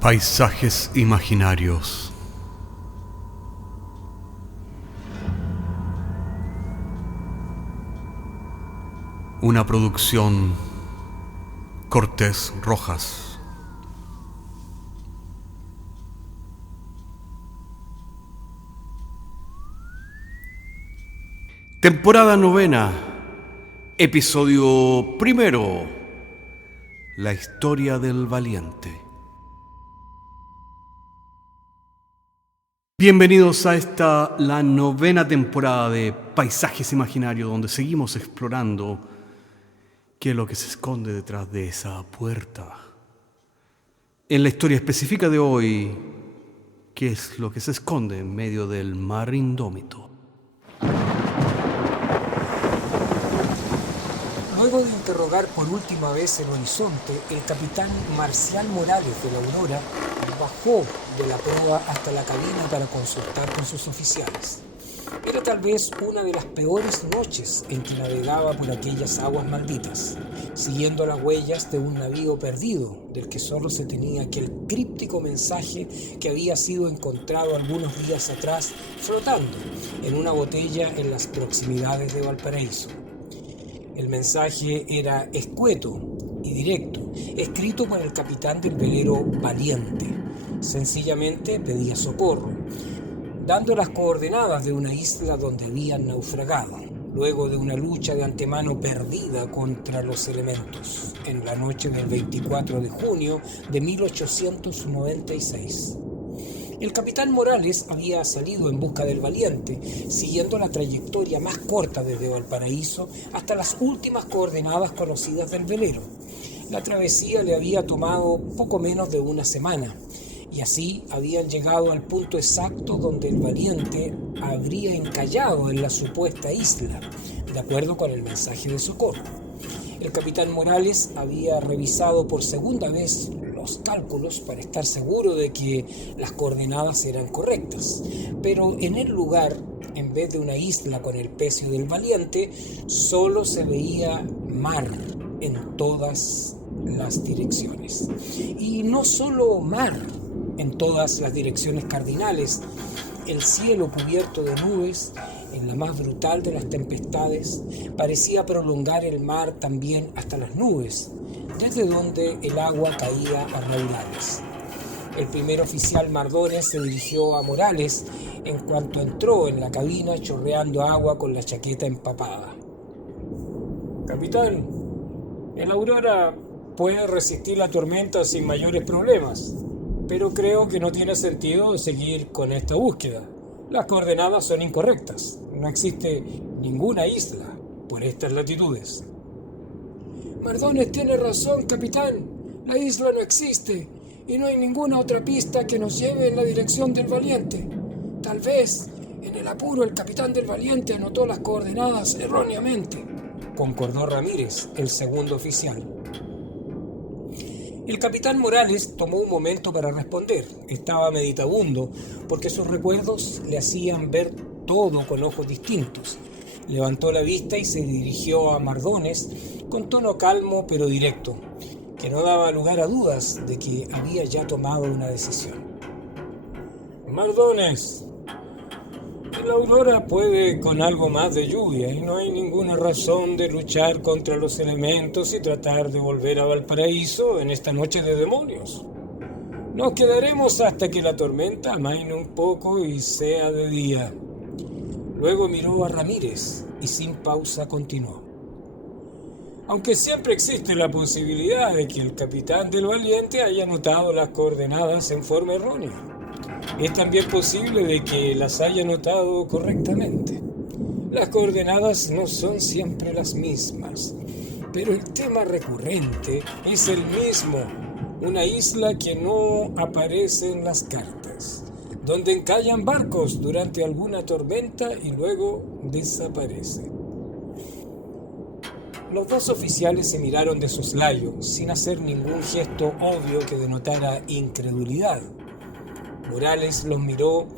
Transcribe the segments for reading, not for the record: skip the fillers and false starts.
Paisajes imaginarios. Una producción Cortés Rojas. Temporada 9, episodio 1. La historia del valiente. Bienvenidos a la 9 temporada de Paisajes Imaginarios, donde seguimos explorando qué es lo que se esconde detrás de esa puerta. En la historia específica de hoy, qué es lo que se esconde en medio del mar indómito. Luego de interrogar por última vez el horizonte, el capitán Marcial Morales de la Aurora bajó de la proa hasta la cabina para consultar con sus oficiales. Era tal vez una de las peores noches en que navegaba por aquellas aguas malditas, siguiendo las huellas de un navío perdido, del que solo se tenía aquel críptico mensaje que había sido encontrado algunos días atrás flotando en una botella en las proximidades de Valparaíso. El mensaje era escueto y directo, escrito por el capitán del velero Valiente. Sencillamente pedía socorro, dando las coordenadas de una isla donde habían naufragado, luego de una lucha de antemano perdida contra los elementos, en la noche del 24 de junio de 1896. El capitán Morales había salido en busca del Valiente, siguiendo la trayectoria más corta desde Valparaíso hasta las últimas coordenadas conocidas del velero. La travesía le había tomado poco menos de una semana, y así habían llegado al punto exacto donde el Valiente habría encallado en la supuesta isla, de acuerdo con el mensaje de socorro. El capitán Morales había revisado por segunda vez los cálculos para estar seguro de que las coordenadas eran correctas, pero en el lugar, en vez de una isla con el pecio del Valiente, solo se veía mar en todas las direcciones. Y no solo mar en todas las direcciones cardinales, el cielo cubierto de nubes, en la más brutal de las tempestades, parecía prolongar el mar también hasta las nubes, desde donde el agua caía a raudales. El primer oficial Mardones se dirigió a Morales en cuanto entró en la cabina chorreando agua con la chaqueta empapada. «Capitán, el Aurora puede resistir la tormenta sin mayores problemas, pero creo que no tiene sentido seguir con esta búsqueda. Las coordenadas son incorrectas. No existe ninguna isla por estas latitudes». «Mardones tiene razón, capitán. La isla no existe y no hay ninguna otra pista que nos lleve en la dirección del Valiente. Tal vez, en el apuro, el capitán del Valiente anotó las coordenadas erróneamente», concordó Ramírez, el segundo oficial. El capitán Morales tomó un momento para responder. Estaba meditabundo porque sus recuerdos le hacían ver todo con ojos distintos. Levantó la vista y se dirigió a Mardones con tono calmo pero directo, que no daba lugar a dudas de que había ya tomado una decisión. «Mardones, la Aurora puede con algo más de lluvia y no hay ninguna razón de luchar contra los elementos y tratar de volver a Valparaíso en esta noche de demonios. Nos quedaremos hasta que la tormenta amaine un poco y sea de día». Luego miró a Ramírez y sin pausa continuó. «Aunque siempre existe la posibilidad de que el capitán del Valiente haya anotado las coordenadas en forma errónea, es también posible de que las haya anotado correctamente. Las coordenadas no son siempre las mismas, pero el tema recurrente es el mismo, una isla que no aparece en las cartas, donde encallan barcos durante alguna tormenta y luego desaparece». Los dos oficiales se miraron de soslayo, sin hacer ningún gesto obvio que denotara incredulidad. Morales los miró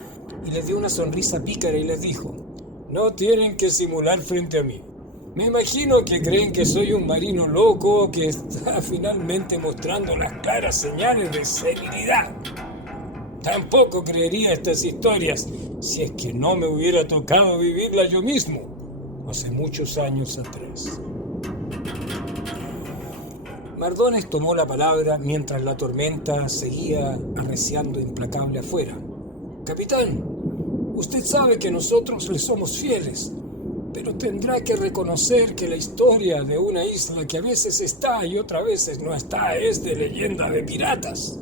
y les dio una sonrisa pícara y les dijo: «No tienen que simular frente a mí. Me imagino que creen que soy un marino loco que está finalmente mostrando las claras señales de serenidad. Tampoco creería estas historias si es que no me hubiera tocado vivirlas yo mismo, hace muchos años atrás. Mardones tomó la palabra mientras la tormenta seguía arreciando implacable afuera. Capitán, usted sabe que nosotros le somos fieles, pero tendrá que reconocer que la historia de una isla que a veces está y otras veces no está es de leyenda de piratas.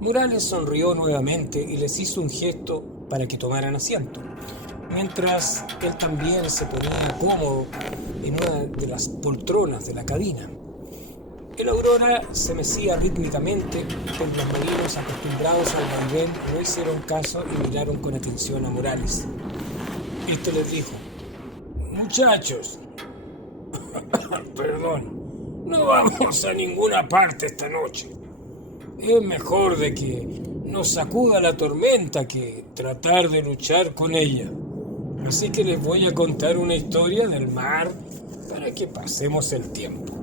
Morales sonrió nuevamente y les hizo un gesto para que tomaran asiento, mientras él también se ponía cómodo en una de las poltronas de la cabina. El Aurora se mecía rítmicamente, pero los marinos acostumbrados al vaivén no hicieron caso y miraron con atención a Morales. Este les dijo: muchachos, perdón, no vamos a ninguna parte esta noche. Es mejor de que nos sacuda la tormenta que tratar de luchar con ella. Así que les voy a contar una historia del mar para que pasemos el tiempo.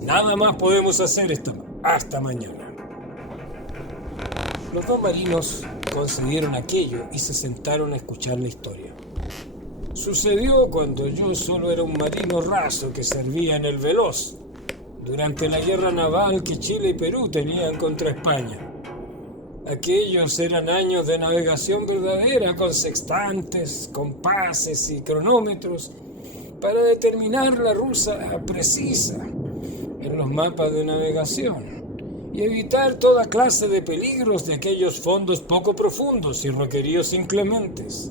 Nada más podemos hacer hasta mañana. Los dos marinos concedieron aquello y se sentaron a escuchar la historia. Sucedió cuando yo solo era un marino raso que servía en el Veloz, durante la guerra naval que Chile y Perú tenían contra España. Aquellos eran años de navegación verdadera con sextantes, compases y cronómetros para determinar la ruta precisa en los mapas de navegación y evitar toda clase de peligros de aquellos fondos poco profundos y roqueríos inclementes.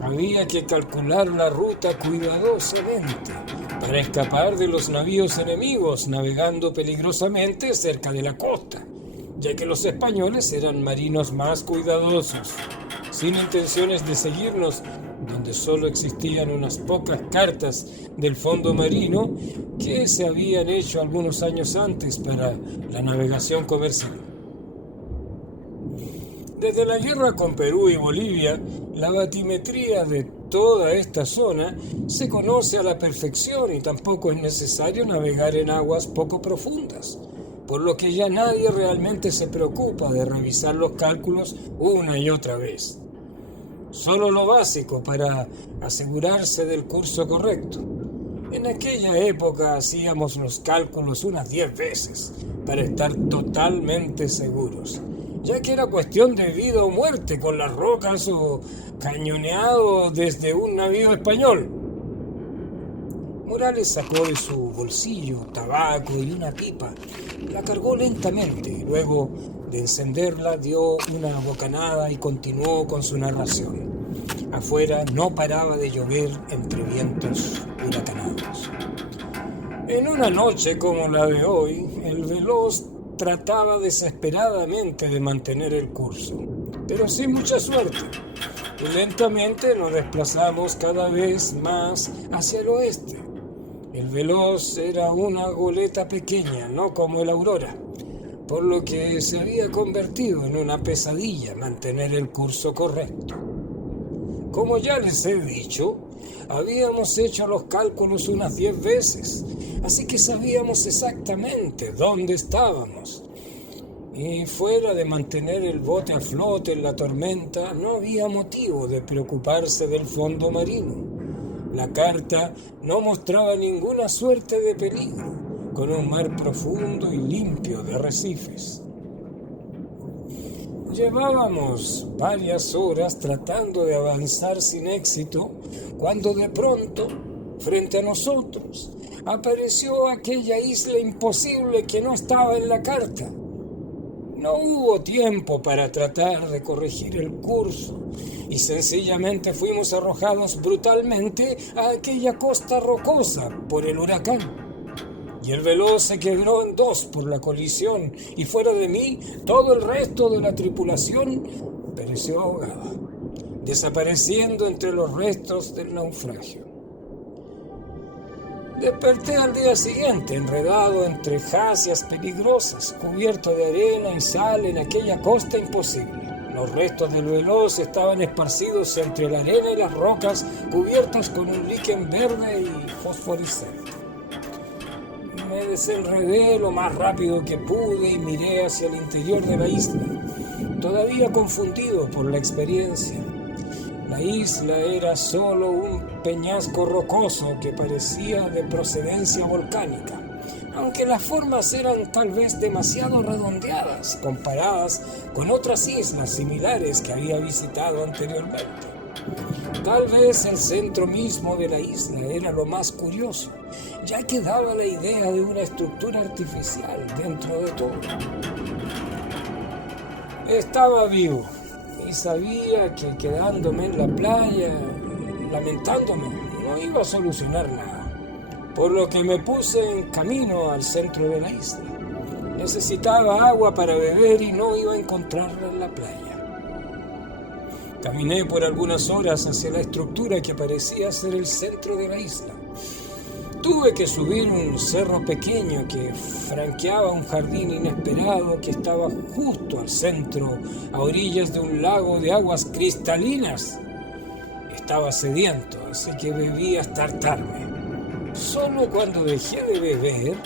Había que calcular la ruta cuidadosamente para escapar de los navíos enemigos navegando peligrosamente cerca de la costa, ya que los españoles eran marinos más cuidadosos, sin intenciones de seguirnos, donde solo existían unas pocas cartas del fondo marino que se habían hecho algunos años antes para la navegación comercial. Desde la guerra con Perú y Bolivia, la batimetría de toda esta zona se conoce a la perfección y tampoco es necesario navegar en aguas poco profundas, por lo que ya nadie realmente se preocupa de revisar los cálculos una y otra vez. Solo lo básico para asegurarse del curso correcto. En aquella época hacíamos los cálculos unas 10 veces para estar totalmente seguros, ya que era cuestión de vida o muerte con las rocas o cañoneado desde un navío español. Morales sacó de su bolsillo tabaco y una pipa, la cargó lentamente y luego de encenderla dio una bocanada y continuó con su narración. Afuera no paraba de llover entre vientos huracanados. En una noche como la de hoy, el Veloz trataba desesperadamente de mantener el curso, pero sin mucha suerte, y lentamente nos desplazamos cada vez más hacia el oeste. El Veloz era una goleta pequeña, no como el Aurora, por lo que se había convertido en una pesadilla mantener el curso correcto. Como ya les he dicho, habíamos hecho los cálculos unas 10 veces, así que sabíamos exactamente dónde estábamos. Y fuera de mantener el bote a flote en la tormenta, no había motivo de preocuparse del fondo marino. La carta no mostraba ninguna suerte de peligro, con un mar profundo y limpio de arrecifes. Llevábamos varias horas tratando de avanzar sin éxito, cuando de pronto, frente a nosotros, apareció aquella isla imposible que no estaba en la carta. No hubo tiempo para tratar de corregir el curso y sencillamente fuimos arrojados brutalmente a aquella costa rocosa por el huracán. Y el Veloz se quebró en dos por la colisión y fuera de mí todo el resto de la tripulación pereció ahogada, desapareciendo entre los restos del naufragio. Desperté al día siguiente, enredado entre jacias peligrosas, cubierto de arena y sal en aquella costa imposible. Los restos del veloz estaban esparcidos entre la arena y las rocas, cubiertas con un líquen verde y fosforescente. Me desenredé lo más rápido que pude y miré hacia el interior de la isla, todavía confundido por la experiencia. La isla era solo un peñasco rocoso que parecía de procedencia volcánica, aunque las formas eran tal vez demasiado redondeadas comparadas con otras islas similares que había visitado anteriormente. Tal vez el centro mismo de la isla era lo más curioso, ya que daba la idea de una estructura artificial dentro de todo. Estaba vivo y sabía que quedándome en la playa, lamentándome, no iba a solucionar nada. Por lo que me puse en camino al centro de la isla. Necesitaba agua para beber y no iba a encontrarla en la playa. Caminé por algunas horas hacia la estructura que parecía ser el centro de la isla. Tuve que subir un cerro pequeño que franqueaba un jardín inesperado que estaba justo al centro, a orillas de un lago de aguas cristalinas. Estaba sediento, así que bebí hasta hartarme. Solo cuando dejé de beber,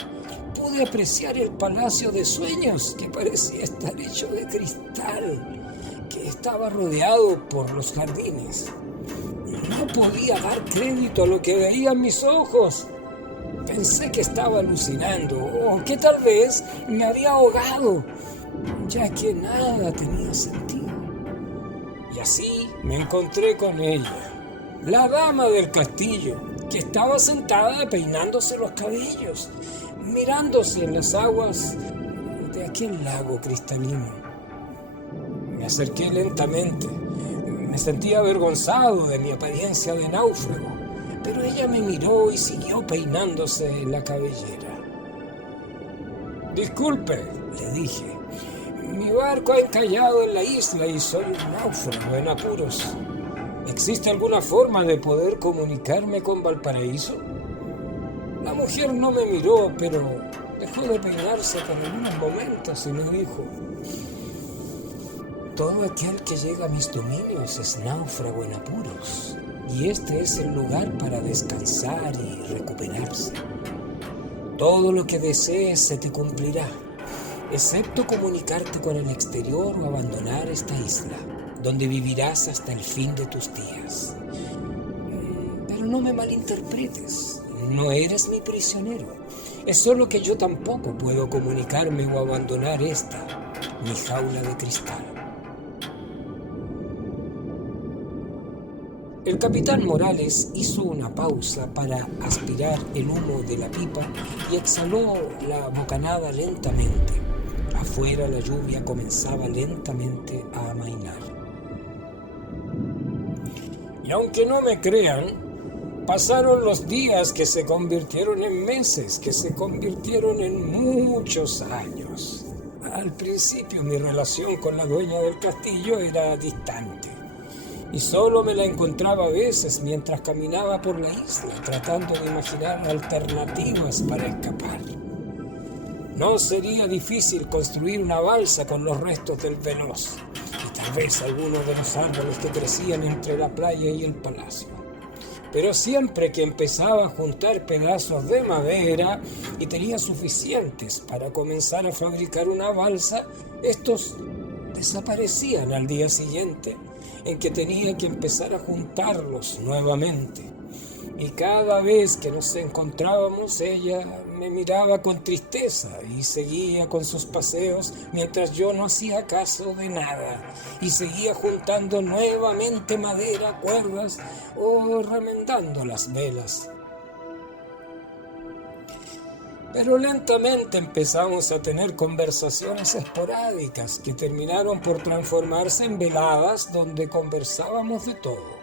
pude apreciar el palacio de sueños que parecía estar hecho de cristal, que estaba rodeado por los jardines. No podía dar crédito a lo que veían mis ojos. Pensé que estaba alucinando o que tal vez me había ahogado, ya que nada tenía sentido. Y así me encontré con ella, la dama del castillo, que estaba sentada peinándose los cabellos, mirándose en las aguas de aquel lago cristalino. Me acerqué lentamente. Me sentía avergonzado de mi apariencia de náufrago, pero ella me miró y siguió peinándose en la cabellera. «Disculpe», le dije, «mi barco ha encallado en la isla y soy un náufrago en apuros. ¿Existe alguna forma de poder comunicarme con Valparaíso?» La mujer no me miró, pero dejó de peinarse por algunos momentos y me dijo: «Todo aquel que llega a mis dominios es náufrago en apuros, y este es el lugar para descansar y recuperarse. Todo lo que desees se te cumplirá, excepto comunicarte con el exterior o abandonar esta isla, donde vivirás hasta el fin de tus días. Pero no me malinterpretes, no eres mi prisionero. Es solo que yo tampoco puedo comunicarme o abandonar esta, mi jaula de cristal». El capitán Morales hizo una pausa para aspirar el humo de la pipa y exhaló la bocanada lentamente. Afuera la lluvia comenzaba lentamente a amainar. Y aunque no me crean, pasaron los días que se convirtieron en meses, que se convirtieron en muchos años. Al principio mi relación con la dueña del castillo era distante, y solo me la encontraba a veces mientras caminaba por la isla, tratando de imaginar alternativas para escapar. No sería difícil construir una balsa con los restos del veloz, y tal vez algunos de los árboles que crecían entre la playa y el palacio. Pero siempre que empezaba a juntar pedazos de madera y tenía suficientes para comenzar a fabricar una balsa, estos desaparecían al día siguiente, en que tenía que empezar a juntarlos nuevamente. Y cada vez que nos encontrábamos, ella me miraba con tristeza y seguía con sus paseos mientras yo no hacía caso de nada y seguía juntando nuevamente madera, cuerdas o remendando las velas. Pero lentamente empezamos a tener conversaciones esporádicas que terminaron por transformarse en veladas donde conversábamos de todo.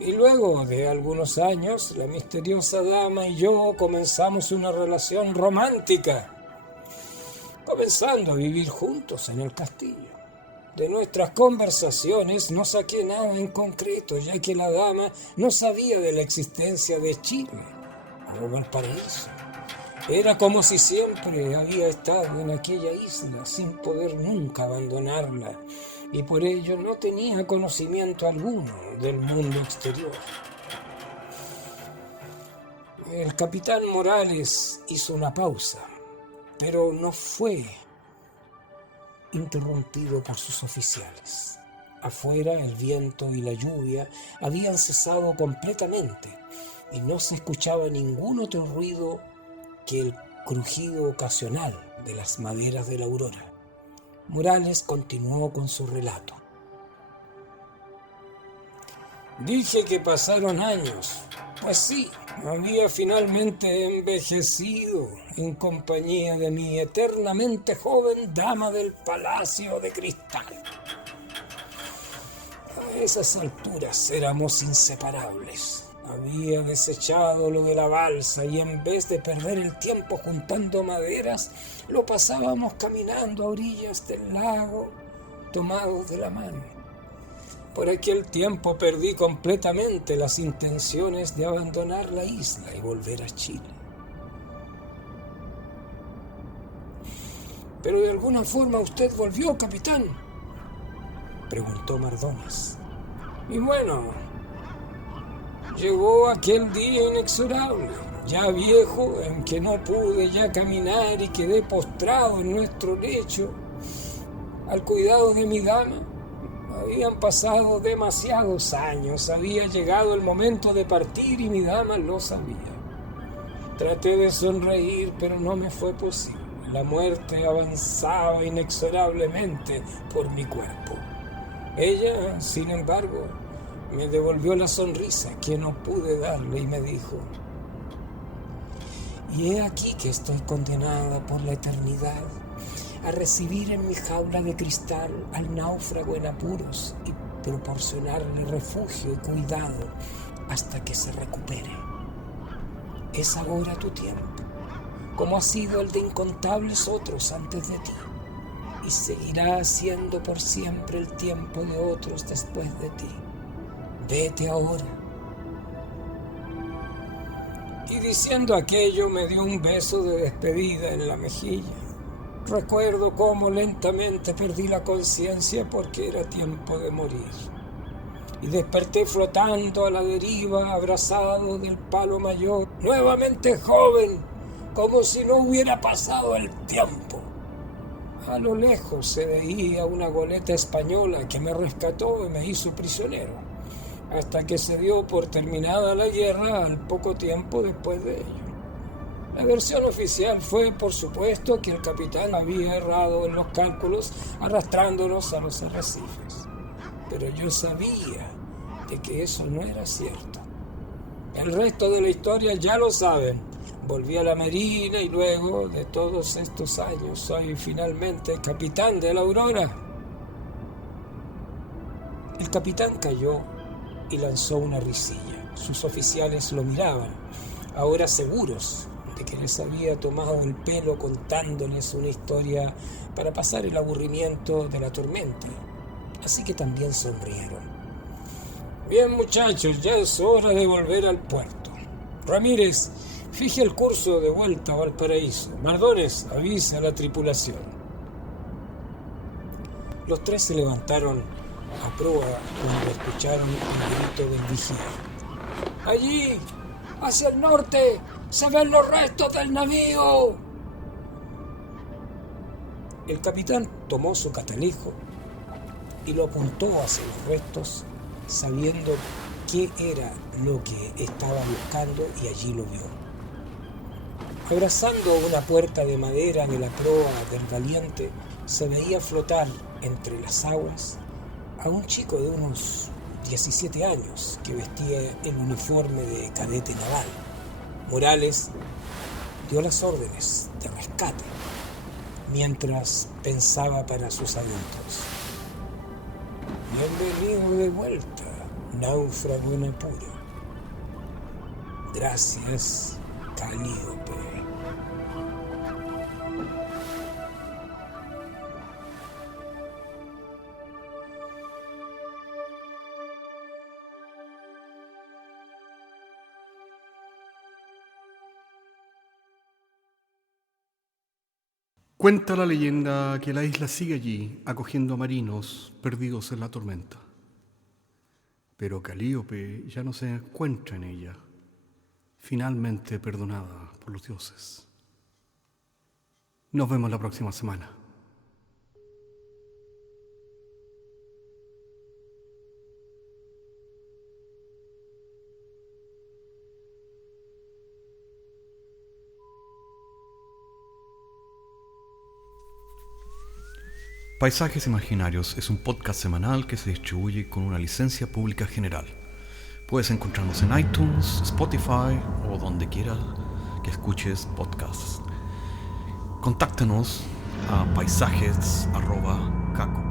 Y luego de algunos años, la misteriosa dama y yo comenzamos una relación romántica, comenzando a vivir juntos en el castillo. De nuestras conversaciones no saqué nada en concreto, ya que la dama no sabía de la existencia de Chile o Valparaíso. Era como si siempre había estado en aquella isla sin poder nunca abandonarla, y por ello no tenía conocimiento alguno del mundo exterior. El capitán Morales hizo una pausa, pero no fue interrumpido por sus oficiales. Afuera el viento y la lluvia habían cesado completamente y no se escuchaba ningún otro ruido que el crujido ocasional de las maderas de la aurora. Morales continuó con su relato. Dije que pasaron años. Pues sí, había finalmente envejecido en compañía de mi eternamente joven dama del Palacio de Cristal. A esas alturas éramos inseparables. Había desechado lo de la balsa y en vez de perder el tiempo juntando maderas, lo pasábamos caminando a orillas del lago, tomados de la mano. Por aquel tiempo perdí completamente las intenciones de abandonar la isla y volver a Chile. ¿Pero de alguna forma usted volvió, capitán?, preguntó Mardones. Y bueno, llegó aquel día inexorable, ya viejo, en que no pude ya caminar y quedé postrado en nuestro lecho al cuidado de mi dama. Habían pasado demasiados años, había llegado el momento de partir y mi dama lo sabía. Traté de sonreír, pero no me fue posible. La muerte avanzaba inexorablemente por mi cuerpo. Ella, sin embargo, me devolvió la sonrisa que no pude darle y me dijo: y he aquí que estoy condenada por la eternidad a recibir en mi jaula de cristal al náufrago en apuros y proporcionarle refugio y cuidado hasta que se recupere. Es ahora tu tiempo, como ha sido el de incontables otros antes de ti, y seguirá siendo por siempre el tiempo de otros después de ti. Vete ahora. Y diciendo aquello me dio un beso de despedida en la mejilla. Recuerdo cómo lentamente perdí la conciencia porque era tiempo de morir. Y desperté flotando a la deriva, abrazado del palo mayor, nuevamente joven, como si no hubiera pasado el tiempo. A lo lejos se veía una goleta española que me rescató y me hizo prisionero, hasta que se dio por terminada la guerra al poco tiempo después de ello. La versión oficial fue, por supuesto, que el capitán había errado en los cálculos arrastrándonos a los arrecifes. Pero yo sabía de que eso no era cierto. El resto de la historia ya lo saben. Volví a la Marina y luego de todos estos años soy finalmente capitán de la Aurora. El capitán cayó y lanzó una risilla. Sus oficiales lo miraban, ahora seguros de que les había tomado el pelo contándoles una historia para pasar el aburrimiento de la tormenta. Así que también sonrieron. Bien, muchachos, ya es hora de volver al puerto. Ramírez, fije el curso de vuelta a Valparaíso. Mardones, avise a la tripulación. Los tres se levantaron a proa cuando escucharon el grito del vigía. ¡Allí! ¡Hacia el norte! ¡Se ven los restos del navío! El capitán tomó su catalejo y lo apuntó hacia los restos, sabiendo qué era lo que estaba buscando, y allí lo vio. Abrazando una puerta de madera de la proa del Valiente, se veía flotar entre las aguas a un chico de unos 17 años que vestía el uniforme de cadete naval. Morales dio las órdenes de rescate mientras pensaba para sus adentros. Bienvenido de vuelta, náufrago en apuro. Gracias, Calíope. Cuenta la leyenda que la isla sigue allí, acogiendo a marinos perdidos en la tormenta. Pero Calíope ya no se encuentra en ella, finalmente perdonada por los dioses. Nos vemos la próxima semana. Paisajes Imaginarios es un podcast semanal que se distribuye con una licencia pública general. Puedes encontrarnos en iTunes, Spotify o donde quiera que escuches podcasts. Contáctanos a paisajes@caco.